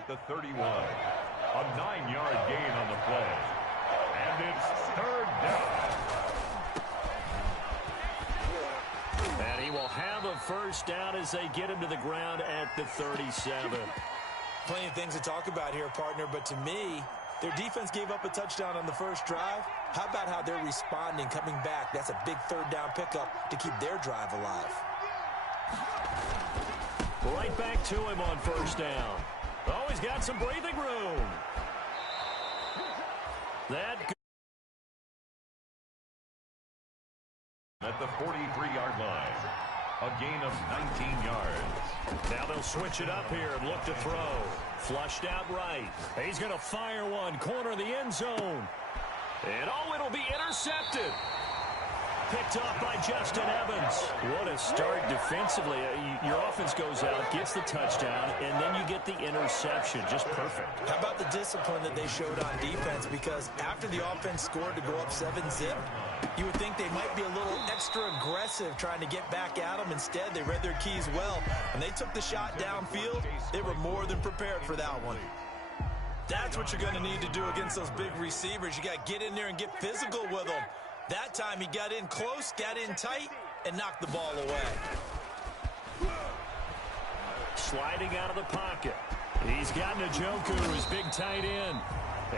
at the 31. A 9-yard gain on the play. And it's third down. And he will have a first down as they get him to the ground at the 37. Plenty of things to talk about here, partner, but to me, their defense gave up a touchdown on the first drive. How about how they're responding, coming back? That's a big third down pickup to keep their drive alive. Right back to him on first down. Oh, he's got some breathing room. At the 43-yard line. A gain of 19 yards. Now they'll switch it up here and look to throw. Flushed out right. He's going to fire one. Corner of the end zone. And oh, it'll be intercepted. Picked off by Justin Evans. What a start defensively. Your offense goes out, gets the touchdown, and then you get the interception. Just perfect. How about the discipline that they showed on defense? Because after the offense scored to go up 7-zip, you would think they might be a little extra aggressive trying to get back at them. Instead, they read their keys well. When they took the shot downfield, they were more than prepared for that one. That's what you're going to need to do against those big receivers. You got to get in there and get physical with them. That time he got in close, got in tight, and knocked the ball away. Sliding out of the pocket. He's got Njoku, his big tight end.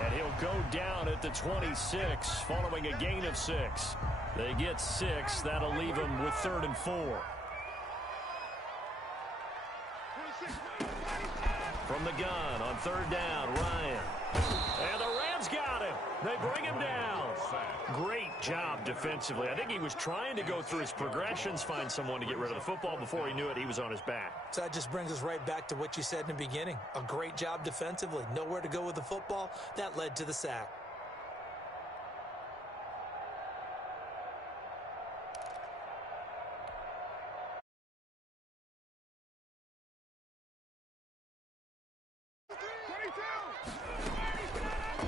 And he'll go down at the 26 following a gain of 6. They get 6. That'll leave them with 3rd and 4. From the gun on 3rd down, Ryan. And the Rams got him. They bring him down. Great job defensively. I think he was trying to go through his progressions, find someone to get rid of the football. Before he knew it, he was on his back. So that just brings us right back to what you said in the beginning. A great job defensively. Nowhere to go with the football. That led to the sack.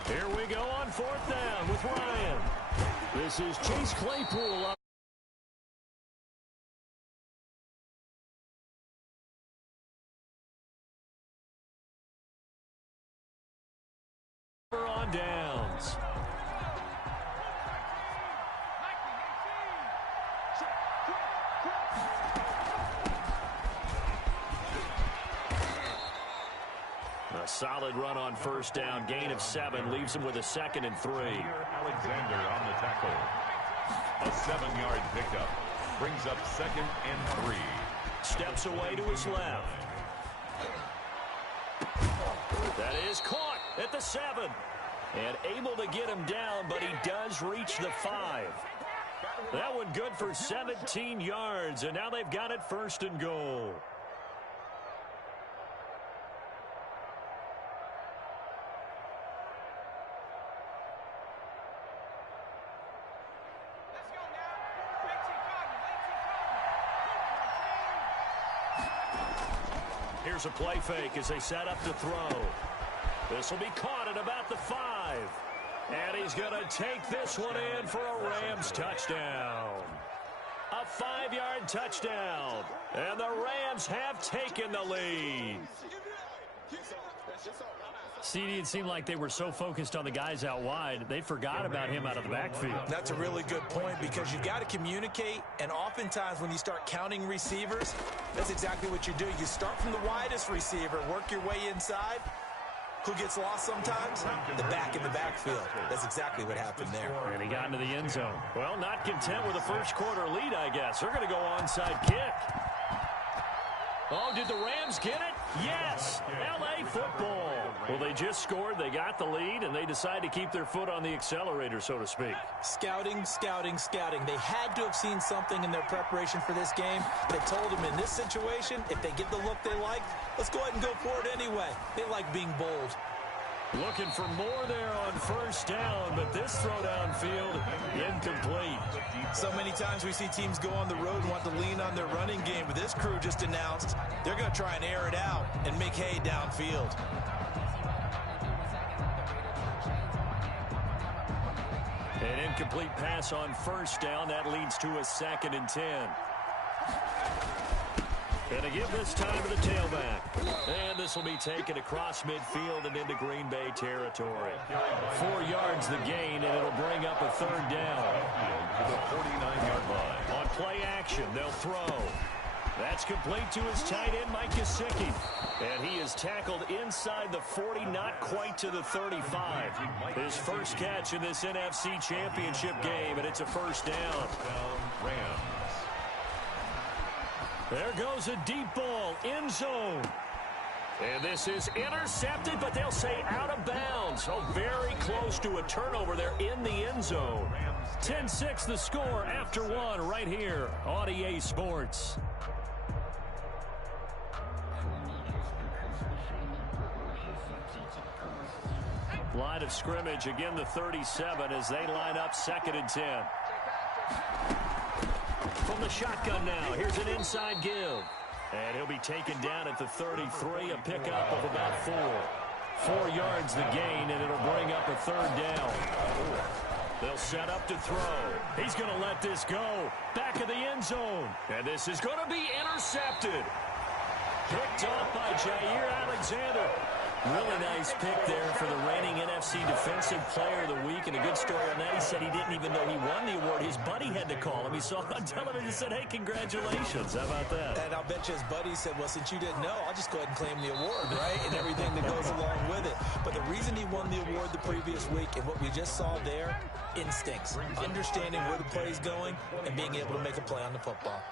Here we go on 4th down with Ryan. This is Chase Claypool up. On downs. A solid run on 1st down. Gain of 7 leaves him with a 2nd and 3. Alexander on the tackle. A 7-yard pickup. Brings up 2nd and 3. Steps away to his left. That is caught at the 7. And able to get him down, but he does reach the 5. That one good for 17 yards, and now they've got it 1st and goal. Here's a play fake as they set up to throw. This will be caught at about the 5. And he's going to take this one in for a Rams touchdown. A 5-yard touchdown. And the Rams have taken the lead. CD, it seemed like they were so focused on the guys out wide, they forgot about him out of the backfield. That's a really good point because you've got to communicate, and oftentimes when you start counting receivers, that's exactly what you do. You start from the widest receiver, work your way inside. Who gets lost sometimes? The back in the backfield. That's exactly what happened there. And he got into the end zone. Well, not content with a first-quarter lead, I guess. They're going to go onside kick. Oh, did the Rams get it? Yes! L.A. football. Well, they just scored, they got the lead, and they decide to keep their foot on the accelerator, so to speak. Scouting, scouting, scouting. They had to have seen something in their preparation for this game that told them in this situation, if they get the look they like, let's go ahead and go for it anyway. They like being bold. Looking for more there on 1st down, but this throw downfield, incomplete. So many times we see teams go on the road and want to lean on their running game, but this crew just announced they're going to try and air it out and make hay downfield. An incomplete pass on 1st down. That leads to a 2nd and 10. And to give this time to the tailback. And this will be taken across midfield and into Green Bay territory. 4 yards the gain, and it'll bring up a third down. To the 49-yard line. On play action, they'll throw. That's complete to his tight end, Mike Gesicki. And he is tackled inside the 40, not quite to the 35. His first catch in this NFC Championship game, and it's a first down. Rams. There goes a deep ball, end zone. And this is intercepted, but they'll say out of bounds. Oh, very close to a turnover there in the end zone. 10-6 the score after one right here on EA Sports. Line of scrimmage, again the 37 as they line up 2nd and 10. From the shotgun now, here's an inside give. And he'll be taken down at the 33, a pickup of about 4. 4 yards the gain, and it'll bring up a third down. They'll set up to throw. He's going to let this go. Back of the end zone. And this is going to be intercepted. Picked off by Jair Alexander. Really nice pick there for the reigning NFC Defensive Player of the Week. And a good story on that. He said he didn't even know he won the award. His buddy had to call him. He saw it on television and said, hey, congratulations. How about that? And I'll bet you his buddy said, well, since you didn't know, I'll just go ahead and claim the award, right? And everything that goes along with it. But the reason he won the award the previous week and what we just saw there, instincts. Understanding where the play is going and being able to make a play on the football.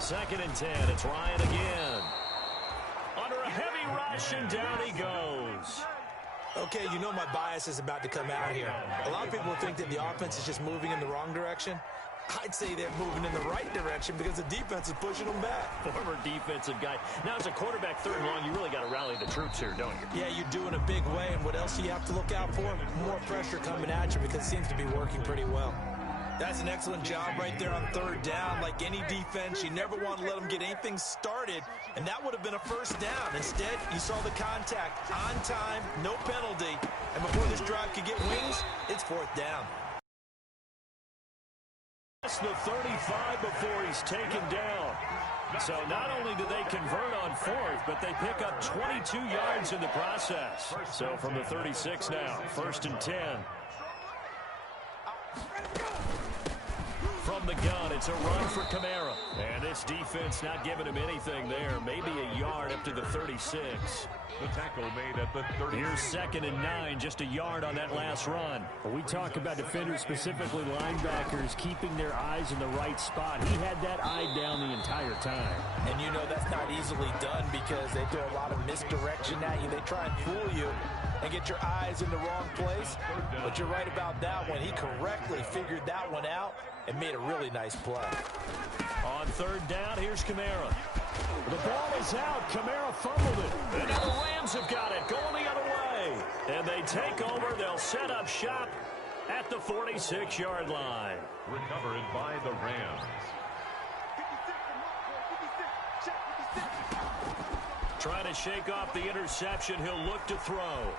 2nd and 10. It's Ryan again. Under a heavy rush, and down he goes. Okay, you know my bias is about to come out here. A lot of people think that the offense is just moving in the wrong direction. I'd say they're moving in the right direction because the defense is pushing them back. Former defensive guy. Now, as a quarterback, 3rd and long, you really got to rally the troops here, don't you? Yeah, you do in a big way. And what else do you have to look out for? More pressure coming at you because it seems to be working pretty well. That's an excellent job right there on 3rd down. Like any defense, you never want to let them get anything started, and that would have been a first down. Instead, you saw the contact on time, no penalty, and before this drive could get wings, it's 4th down. That's the 35 before he's taken down. So not only do they convert on 4th, but they pick up 22 yards in the process. So from the 36 now, 1st and 10. From the gun, it's a run for Kamara. And this defense not giving him anything there. Maybe a yard up to the 36. The tackle made at the 30. Here's 2nd and 9, just a yard on that last run. Well, we talk about defenders, specifically linebackers, keeping their eyes in the right spot. He had that eye down the entire time. And you know that's not easily done because they throw a lot of misdirection at you. They try and fool you and get your eyes in the wrong place. But you're right about that one. He correctly figured that one out and made a really nice play. On 3rd down, here's Kamara. The ball is out. Kamara fumbled it. And now the Rams have got it, going the other way. And they take over. They'll set up shop at the 46-yard line. Recovered by the Rams. Trying to shake off the interception. He'll look to throw.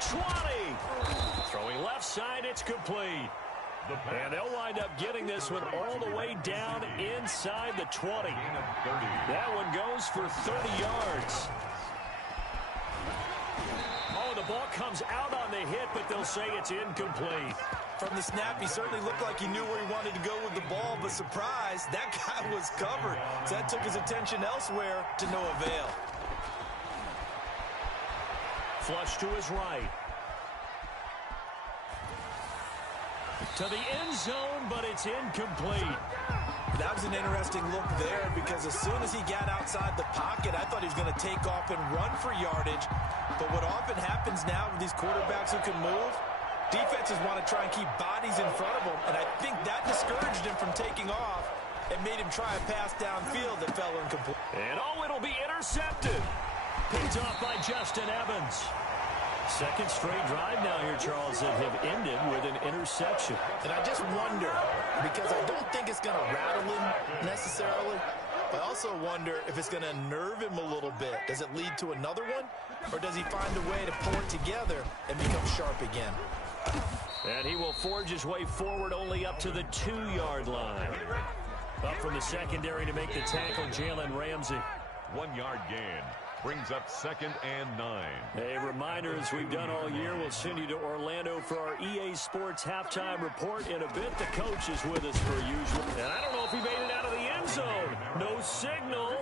20. Throwing left side, it's complete. And they'll wind up getting this one all the way down inside the 20. That one goes for 30 yards. Oh, the ball comes out on the hit, but they'll say it's incomplete. From the snap, he certainly looked like he knew where he wanted to go with the ball, but surprise, that guy was covered. So that took his attention elsewhere to no avail. Flush to his right. To the end zone, but it's incomplete. That was an interesting look there because as soon as he got outside the pocket, I thought he was going to take off and run for yardage. But what often happens now with these quarterbacks who can move, defenses want to try and keep bodies in front of them, and I think that discouraged him from taking off and made him try a pass downfield that fell incomplete. And oh, it'll be intercepted. Picked off by Justin Evans. Second straight drive now here, Charles, that have ended with an interception. And I just wonder, because I don't think it's going to rattle him necessarily, but I also wonder if it's going to nerve him a little bit. Does it lead to another one? Or does he find a way to pull it together and become sharp again? And he will forge his way forward only up to the 2-yard line. Up from the secondary to make the tackle, Jalen Ramsey. 1-yard gain. Brings up 2nd and 9. A reminder, as we've done all year, we'll send you to Orlando for our EA Sports halftime report. In a bit, the coach is with us per usual. And I don't know if he made it out of the end zone. No signal.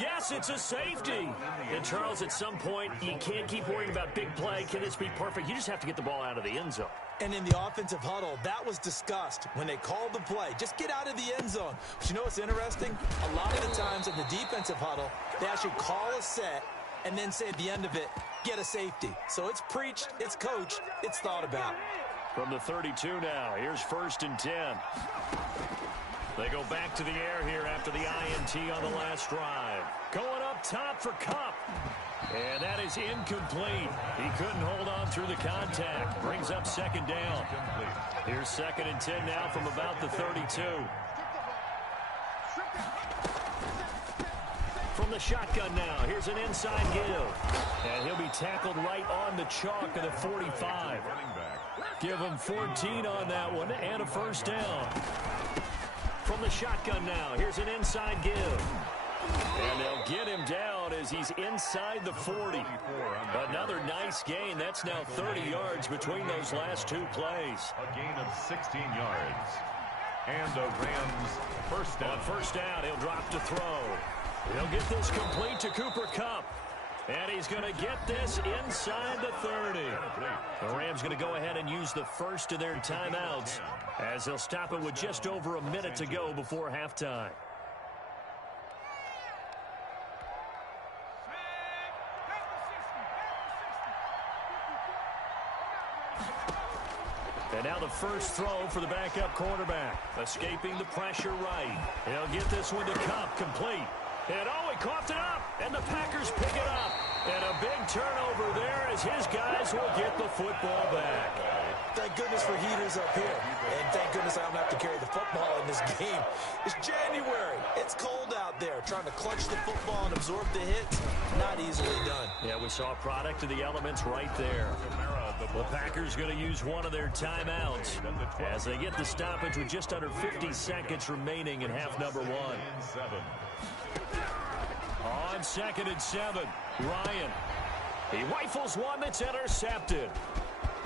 Yes, it's a safety. And, Charles, at some point, you can't keep worrying about big play. Can this be perfect? You just have to get the ball out of the end zone. And in the offensive huddle, that was discussed when they called the play. Just get out of the end zone. But you know what's interesting? A lot of the times in the defensive huddle, they actually call a set and then say at the end of it, get a safety. So it's preached, it's coached, it's thought about. From the 32 now, here's 1st and 10. They go back to the air here after the INT on the last drive. Going up top for Kupp. And that is incomplete. He couldn't hold on through the contact. Brings up 2nd down. Here's 2nd and 10 now from about the 32. From the shotgun now, here's an inside give. And he'll be tackled right on the chalk of the 45. Give him 14 on that one and a 1st down. From the shotgun now, here's an inside give. And they'll get him down as he's inside the 40. Another nice gain. That's now 30 yards between those last 2 plays. A gain of 16 yards. And the Rams 1st down. On 1st down, he'll drop to throw. He'll get this complete to Cooper Kupp. And he's going to get this inside the 30. The Rams going to go ahead and use the first of their timeouts as they'll stop it with just over a minute to go before halftime. And now the first throw for the backup quarterback. Escaping the pressure right. He'll get this one to Kupp, complete. And oh, he coughed it up, and the Packers pick it up. And a big turnover there as his guys will get the football back. Thank goodness for heaters up here. And thank goodness I don't have to carry the football in this game. It's January. It's cold out there. Trying to clutch the football and absorb the hits, not easily done. Yeah, we saw a product of the elements right there. The Packers going to use one of their timeouts as they get the stoppage with just under 50 seconds remaining in half number 1. On 2nd and 7, Ryan. He rifles one that's intercepted.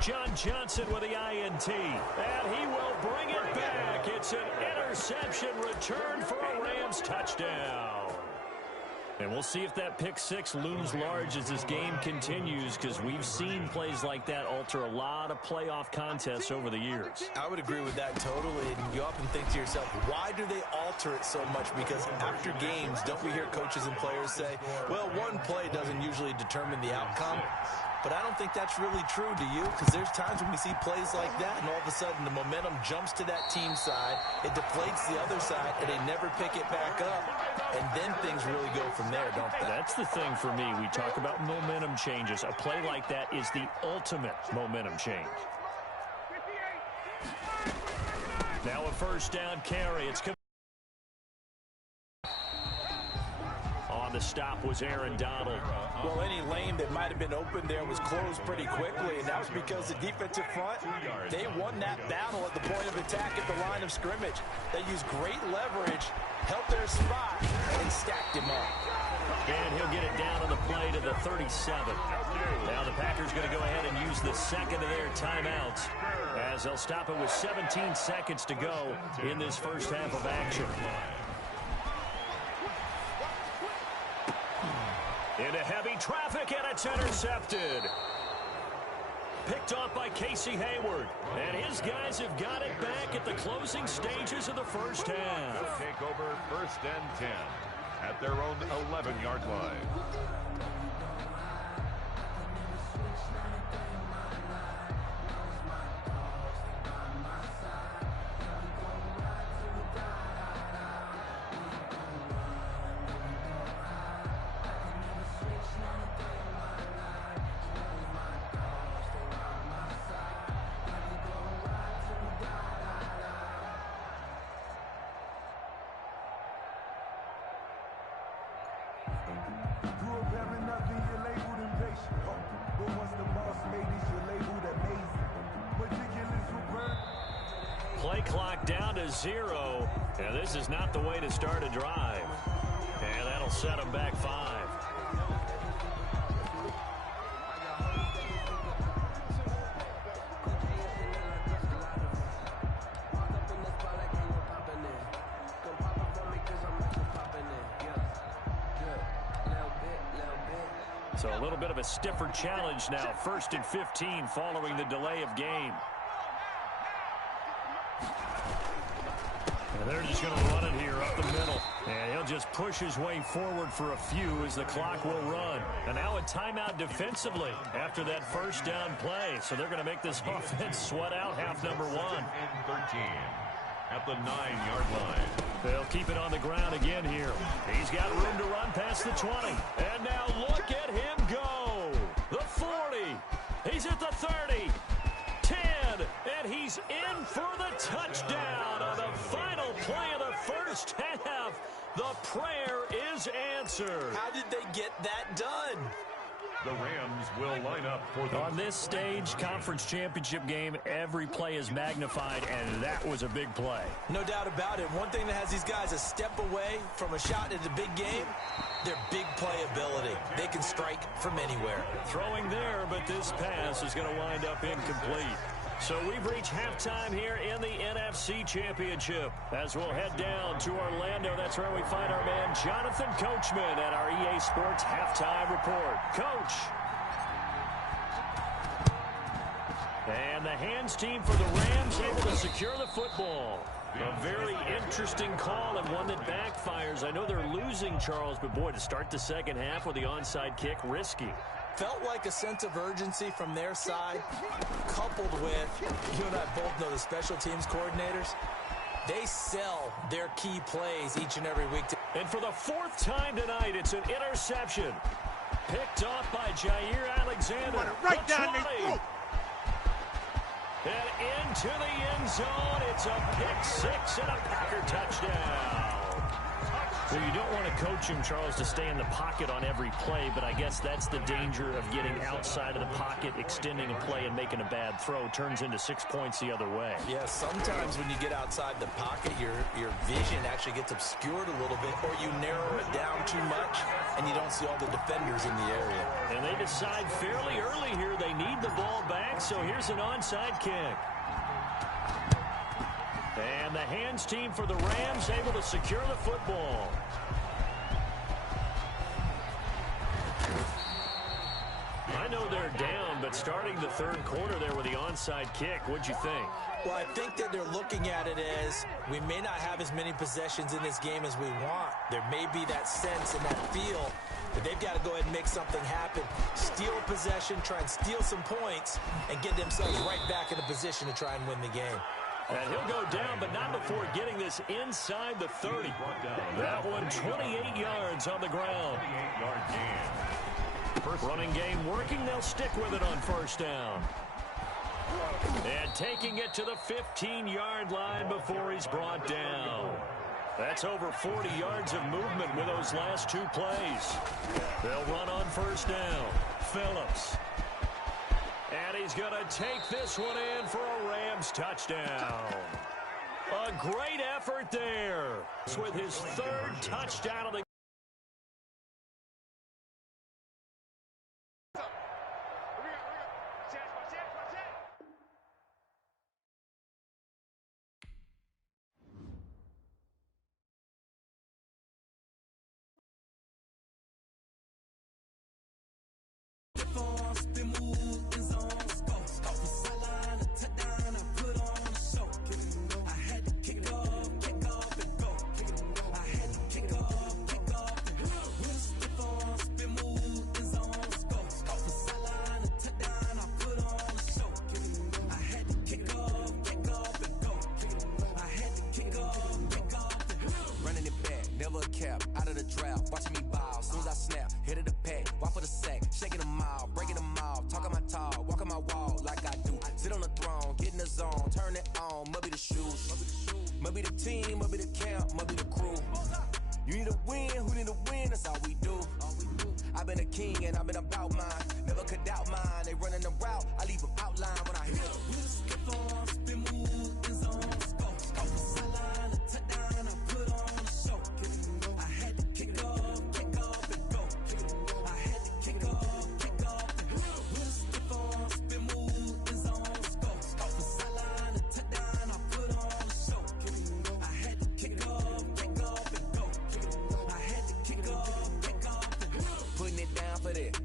John Johnson with the INT. And he will bring it back. It's an interception return for a Rams touchdown. And we'll see if that pick 6 looms large as this game continues, because we've seen plays like that alter a lot of playoff contests over the years. I would agree with that totally. And you often think to yourself, why do they alter it so much? Because after games, don't we hear coaches and players say, well, one play doesn't usually determine the outcome? But I don't think that's really true, do you? Because there's times when we see plays like that, and all of a sudden the momentum jumps to that team side, it deflates the other side, and they never pick it back up. And then things really go from there, don't they? That's the thing for me. We talk about momentum changes. A play like that is the ultimate momentum change. Now a 1st down carry. It's on the stop was Aaron Donald. Well, any lane that might have been open there was closed pretty quickly, and that was because the defensive front, they won that battle at the point of attack at the line of scrimmage. They used great leverage, held their spot, and stacked him up. And he'll get it down on the play to the 37. Now the Packers going to go ahead and use the 2nd of their timeouts as they'll stop it with 17 seconds to go in this first half of action. Into heavy traffic, and it's intercepted. Picked off by Casey Hayward. And his guys have got it back at the closing stages of the first half. Take over 1st and 10 at their own 11-yard line. Play clock down to 0. And this is not the way to start a drive. And that'll set them back 5. So a little bit of a stiffer challenge now. 1st and 15 following the delay of game. And they're just going to run it here up the middle. And he'll just push his way forward for a few as the clock will run. And now a timeout defensively after that first down play. So they're going to make this offense sweat out half number 1. And 13 at the 9-yard line. They'll keep it on the ground again here. He's got room to run past the 20. And now look at him go. The 40. He's at the 30. 10. And he's in for the touchdown on the final play of the first half. The prayer is answered. How did they get that done? The Rams will line up for the... On this stage, conference championship game, every play is magnified, and that was a big play. No doubt about it. One thing that has these guys a step away from a shot at a big game, their big playability. They can strike from anywhere. Throwing there, but this pass is going to wind up incomplete. So we've reached halftime here in the NFC Championship. As we'll head down to Orlando, that's where we find our man Jonathan Coachman at our EA Sports Halftime Report. Coach. And the hands team for the Rams able to secure the football. A very interesting call and one that backfires. I know they're losing, Charles, but boy, to start the second half with the onside kick, risky. Felt like a sense of urgency from their side, coupled with, you and I both know the special teams coordinators, they sell their key plays each and every week. And for the 4th time tonight, it's an interception. Picked off by Jair Alexander. Right down their throat. And into the end zone, it's a pick 6 and a Packer touchdown. Well, you don't want to coach him, Charles, to stay in the pocket on every play, but I guess that's the danger of getting outside of the pocket, extending a play, and making a bad throw. Turns into 6 points the other way. Yeah, sometimes when you get outside the pocket, your vision actually gets obscured a little bit, or you narrow it down too much, and you don't see all the defenders in the area. And they decide fairly early here they need the ball back, so here's an onside kick. And the hands team for the Rams able to secure the football. I know they're down, but starting the third quarter there with the onside kick, what'd you think? Well, I think that they're looking at it as we may not have as many possessions in this game as we want. There may be that sense and that feel that they've got to go ahead and make something happen. Steal a possession, try and steal some points, and get themselves right back in a position to try and win the game. And he'll go down, but not before getting this inside the 30. That one 28 yards on the ground. 28-yard gain. First running game working. They'll stick with it on first down. And taking it to the 15-yard line before he's brought down. That's over 40 yards of movement with those last 2 plays. They'll run on first down. Phillips. And he's going to take this one in for a Rams touchdown. A great effort there. With his 3rd touchdown of the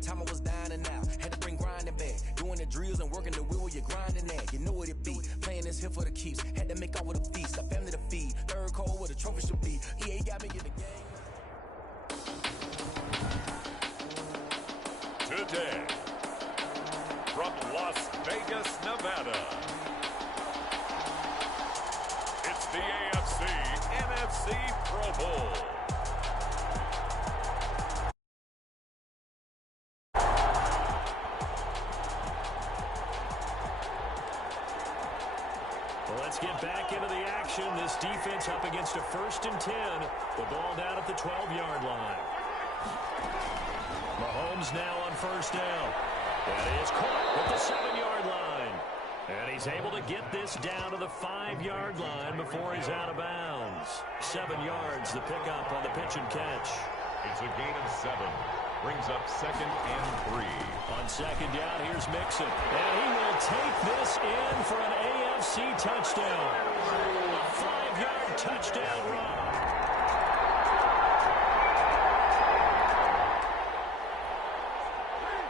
time I was down and out. Had to bring grinding back. Doing the drills and working the wheel where you're grinding at. You know what it be. Playing this here for the keeps. Had to make off with a feast. A family to feed. Third cold where the trophy should be. EA got me in the game. Today, from Las Vegas, Nevada, it's the AFC NFC Pro Bowl. Let's get back into the action. This defense up against a 1st and 10. The ball down at the 12-yard line. Mahomes now on 1st down. That is caught at the 7-yard line. And he's able to get this down to the 5-yard line before he's out of bounds. 7 yards, the pickup on the pitch and catch. It's a gain of 7. Brings up 2nd and 3. On 2nd down, here's Mixon. And he will take this in for an AFC touchdown. A 5-yard touchdown run.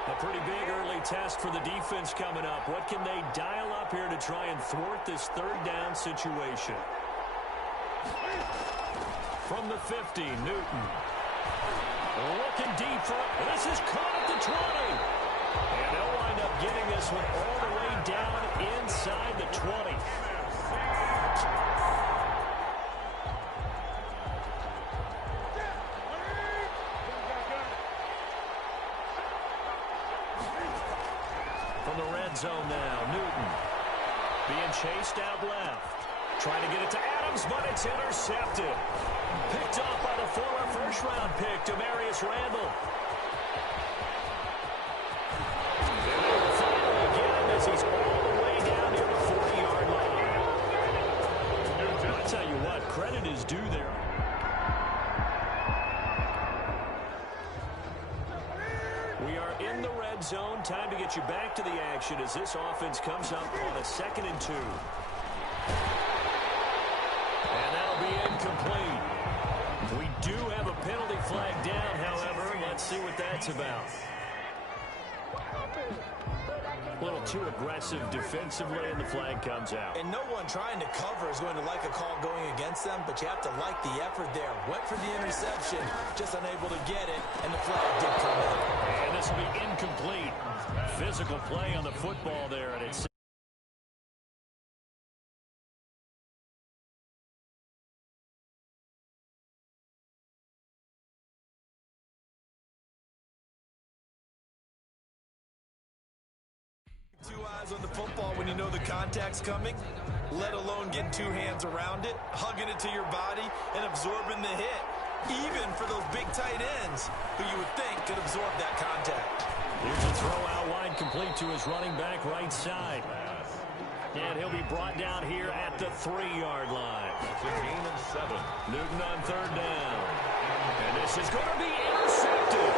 A pretty big early test for the defense coming up. What can they dial up here to try and thwart this 3rd down situation? From the 50, Newton. Looking deep for it. This is caught at the 20. And they'll wind up getting this one all the way down inside the 20. From the red zone now, Newton being chased out left. Trying to get it to Adams, but it's intercepted. Picked off by the former 1st-round pick, Demarius Randall. And they will follow again as he's all the way down near the 40-yard line. I'll tell you what, credit is due there. We are in the red zone. Time to get you back to the action as this offense comes up on a 2nd and 2. And that'll be incomplete. We do have a penalty flag down, however. Let's see what that's about. A little too aggressive defensively, and the flag comes out. And no one trying to cover is going to like a call going against them, but you have to like the effort there. Went for the interception, just unable to get it, and the flag did come out. And this will be incomplete. Physical play on the football there, and it's 2 eyes on the football when you know the contact's coming, let alone getting 2 hands around it, hugging it to your body, and absorbing the hit. Even for those big tight ends who you would think could absorb that contact. Here's a throw out wide, complete to his running back right side. And he'll be brought down here at the 3-yard line. It's a gain of 7. Newton on 3rd down. And this is going to be intercepted.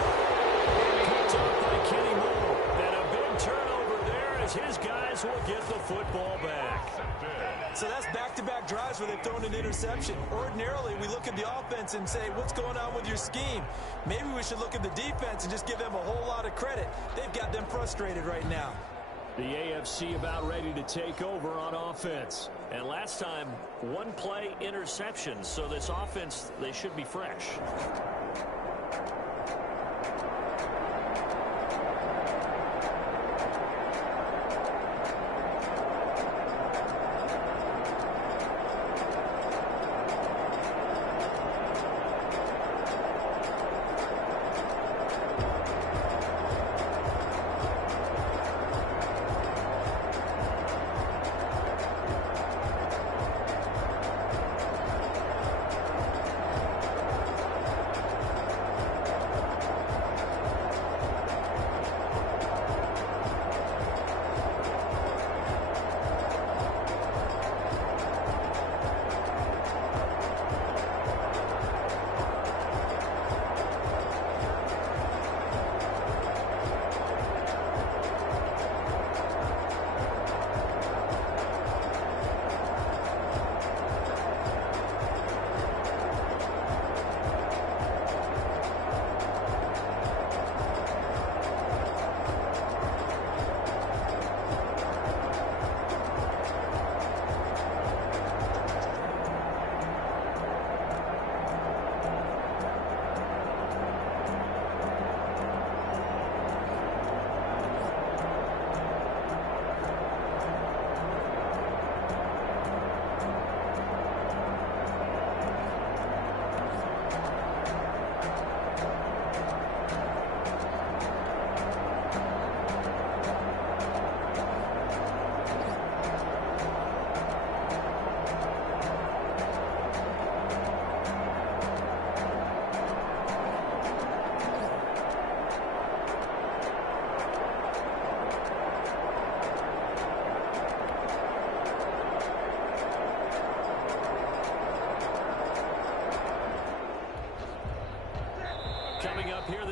Picked up by Kenny Moore. And a big turnover there as his guys will get the football back. So that's back-to-back drives where they've thrown an interception. Ordinarily, we look at the offense and say, what's going on with your scheme? Maybe we should look at the defense and just give them a whole lot of credit. They've got them frustrated right now. The AFC about ready to take over on offense. And last time, 1-play interception. So this offense, they should be fresh.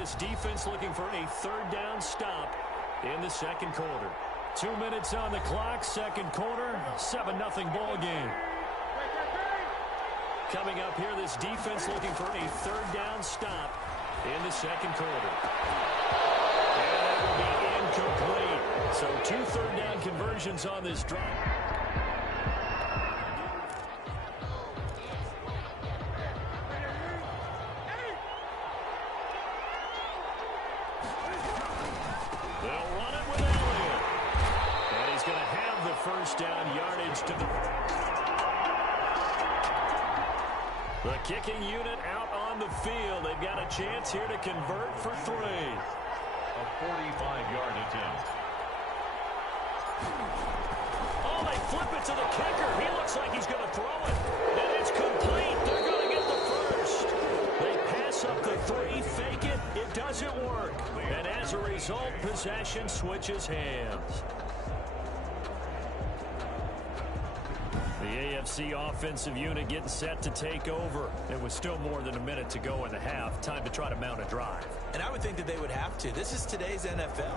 this defense looking for a third down stop in the second quarter. 2 minutes on the clock, second quarter, 7-0 ball game. Coming up here, this defense looking for a third down stop in the second quarter. And that will be incomplete. So 2 third down conversions on this drive. They'll run it with Elliott. And he's going to have the first down yardage to the kicking unit out on the field. They've got a chance here to convert for 3. A 45-yard attempt. Oh, they flip it to the kicker. He looks like he's going to throw it. And it's complete. They're going to get the first. They pass up the 3, fake it. It doesn't work. And as a result, possession switches hands. The AFC offensive unit getting set to take over. It was still more than a minute to go in the half. Time to try to mount a drive. And I would think that they would have to. This is today's NFL.